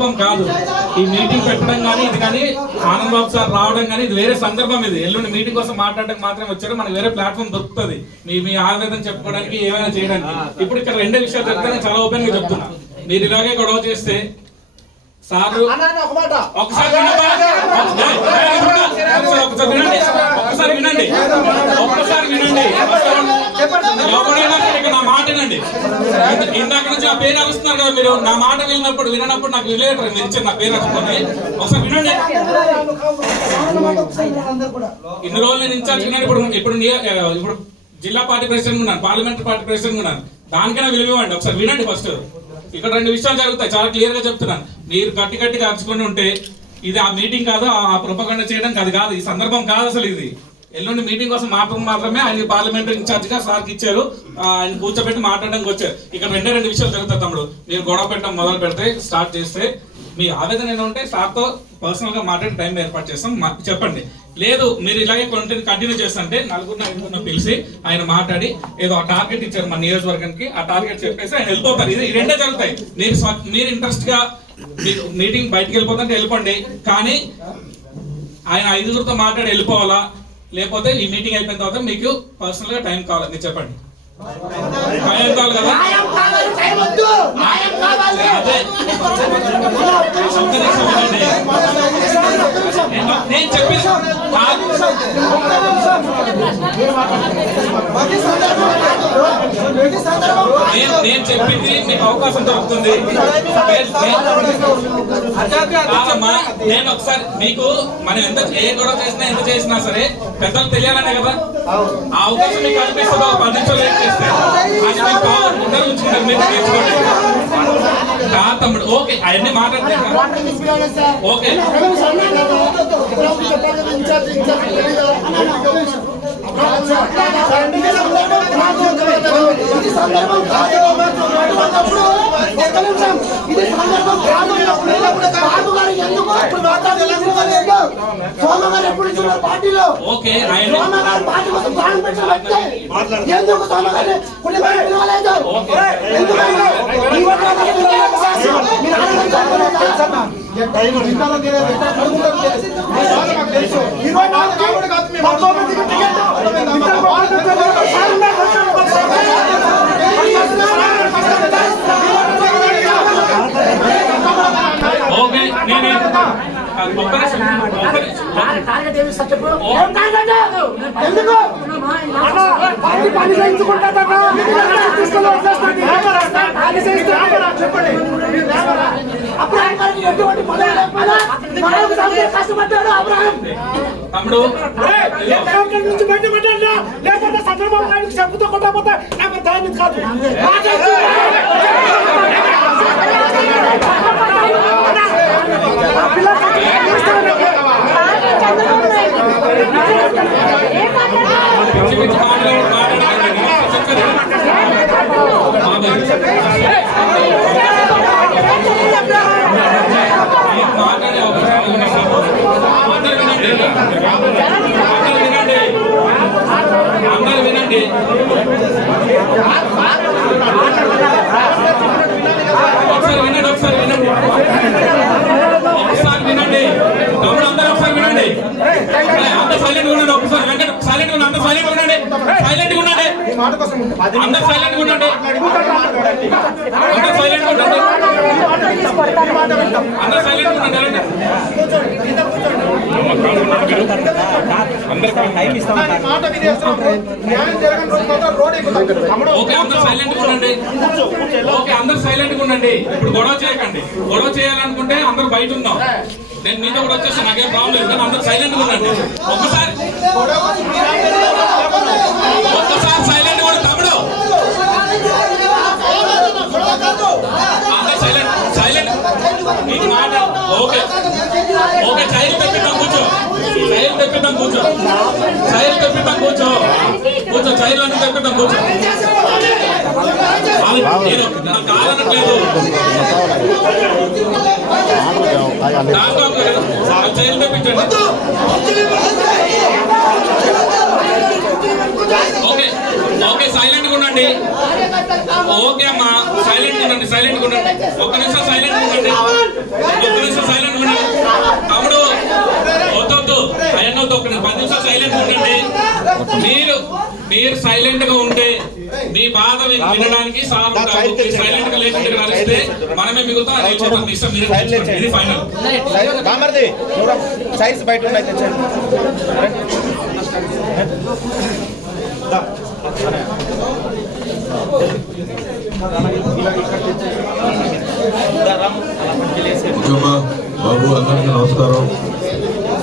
సందర్భం కాదు ఈ మీటింగ్ పెట్టడం కానీ ఇది కానీ ఆనంద్ బాబు సార్ రావడం కానీ ఇది వేరే సందర్భం ఇది ఎల్లుండి మీటింగ్ కోసం మాట్లాడడానికి మాత్రమే వచ్చారు మనకి వేరే ప్లాట్ఫామ్ దొరుకుతుంది మీ మీ ఆవేదన చెప్పుకోవడానికి ఏమైనా చేయడానికి ఇప్పుడు ఇక్కడ రెండే విషయాలు చెప్తే నేను చాలా ఓపెన్గా చెప్తున్నా మీరు ఇలాగే గొడవ చేస్తే సారు ఒకసారి ఒకసారి ఒకసారి వినండి ఒకసారి వినండి ఒక్కసారి వినండి ఎవరైనా సరే ఇక నా మాట వినండి ఇంద- ఇందాక నుంచి ఆ పేరు అరుస్తున్నారు కదా మీరు. నా మాట విన్నప్పుడు వినప్పుడు నాకు విలేటర్ మీరు నా పేరు అరుచుకొని ఒకసారి వినండి. ఇన్ని రోజులు నేను ఇన్ఛార్జ్ విన్నాను ఇప్పుడు ఇప్పుడు ఇప్పుడు జిల్లా పార్టీ ప్రెసిడెంట్ ఉన్నాను. పార్లమెంటరీ పార్టీ ప్రెసిడెంట్ ఉన్నాను. దానికైనా విలువ ఇవ్వండి. ఒకసారి వినండి ఫస్ట్. ఇక్కడ రెండు విషయాలు జరుగుతాయి. చాలా క్లియర్గా చెప్తున్నాను. మీరు గట్టి గట్టిగా అరుచుకొని ఉంటే ఇది ఆ మీటింగ్ కాదు ఆ ప్రొపగండ చేయడం అది కాదు. ఈ సందర్భం కాదు అసలు ఇది. ఎల్లుండి మీటింగ్ కోసం మాత్రం మాత్రమే ఆయన పార్లమెంటరీ ఇన్ఛార్జ్గా సార్కి ఇచ్చారు. ఆయన కూర్చోబెట్టి మాట్లాడడానికి వచ్చారు. ఇక్కడ రెండే రెండు విషయాలు జరుగుతాయి తమ్ముడు. మీరు గొడవ పెట్టడం మొదలు పెడితే స్టార్ట్ చేస్తే మీ ఆవేదన ఏమైనా ఉంటే సార్తో పర్సనల్గా మాట్లాడి టైం ఏర్పాటు చేస్తాం. చెప్పండి. లేదు మీరు ఇలాగే కంటిన్యూ కంటిన్యూ చేస్తుంటే నలుగురు ఐదుగురు పిలిచి ఆయన మాట్లాడి ఏదో ఆ టార్గెట్ ఇచ్చారు మన నియోజకవర్గానికి. ఆ టార్గెట్ చెప్పేసి ఆయన వెళ్ళిపోతారు. ఇది రెండే జరుగుతాయి. మీరు మీరు ఇంట్రెస్ట్గా మీరు మీటింగ్ బయటకు వెళ్ళిపోతుంటే వెళ్ళిపోండి. కానీ ఆయన ఐదుగురితో మాట్లాడి వెళ్ళిపోవాలా? లేకపోతే ఈ మీటింగ్ అయిపోయిన తర్వాత మీకు పర్సనల్గా టైం కావాలి. మీరు చెప్పండి. టైం కావాలి కదా. నేను చెప్పేది కాదు. నేను చెప్పింది మీకు అవకాశం దొరుకుతుంది. నేను- ఒకసారి మీకు మనం ఎంత ఏ గొడవ చేసినా ఎంత చేసినా సరే పెద్దలు తెలియాలనే కదా. ఆ అవకాశం మీకు కనిపిస్తుంది ఒక పది నిమిషాలు వెయిట్ చేస్తే. అది మీకు కావాలి. ఉంచుకుంటారు మీరు నేర్చుకోండి. కాదు తమ్ముడు. ఓకే అవన్నీ మాట్లాడితే ఓకే. ఇది సందర్భం కాదు బాబు గారు ఎందుకు అప్పుడు మాట్లాడలేదు సోమ గారు ఎప్పుడు ఇచ్చిన పార్టీలో సోమ గారు పార్టీ కోసం ప్రాణం పెట్టిన వ్యక్తి ఎందుకు సోమ గారు కుటుంబాన్ని పిలవలేదు ఎందుకంటే ఈ వర్గాల పిలవలేదు. ఒక్క నిమిషం ఒక్క నిమిషం ఎందుకు పార్టీ పని చేయించుకుంటాడట తీసుకొని వచ్చేస్తుంది చెప్పండి అప్పుడు ఆయన గారికి ఎటువంటి పదవి లేకపోయినా నాలుగు సంవత్సరాలు కష్టపడ్డాడు అబ్రహం తమ్ముడు ఎక్కడ నుంచి బయటపడ్డా లేకపోతే చంద్రబాబు నాయుడు చెప్పుతో కొట్టకపోతే నాకు దాని కాదు పిచ్చి పిచ్చి మాటలు మాట్లాడకండి. మీరు మాట్లాడే అవకాశం ఉంది. అందరూ వినండి అందరూ వినండి అందరూ వినండి ఒకసారి వినండి ఒకసారి వినండి. ఒకసారి వినండి. తమ్ముడు అందరూ ఒకసారి వినండి. అందరూ సైలెంట్ ఉండండి ఒకసారి వెంకట సైలెంట్ ఉండండి అందరూ సైలెంట్ ఉండండి. సైలెంట్ ఉండండి. అందరూ సైలెంట్ ఉండండి. అందరూ సైలెంట్ ఉండండి. అందరూ సైలెంట్ ఉండండి. ఓకే అందరూ సైలెంట్ ఉండండి. ఓకే అందరూ సైలెంట్ ఉండండి. ఇప్పుడు గొడవ చేయకండి. గొడవ చేయాలనుకుంటే అందరూ బయట ఉందాం. నేను మీతో కూడా వచ్చేసి నాకేం ప్రాబ్లం లేదు కానీ అందరూ సైలెంట్ ఉండండి. ఒక్కసారి. ఒక్కసారి ఎక్కుతాం కూర్చో. చైర్లు ఎక్కుతాం కూర్చో. కూర్చో చైర్లు అని ఎక్కుతాం కూర్చో. నేను ఓకే ఓకే సైలెంట్గా ఉండండి. ఓకే అమ్మా సైలెంట్ ఉండండి సైలెంట్ ఉండండి. ఒక్క నిమిషం సైలెంట్ ఉండండి. ఒక్క నిమిషం సైలెంట్ ఉండండి. తమ్ముడు అనొద్దు ఒక పది నిమిషాలు సైలెంట్ ఉండండి. మీరు మీరు సైలెంట్గా ఉంటే మీ బాధ వినడానికి సైలెంట్గా లేకుండా మనమే మిగుతా ఇది బాబు అందరికీ నమస్కారం.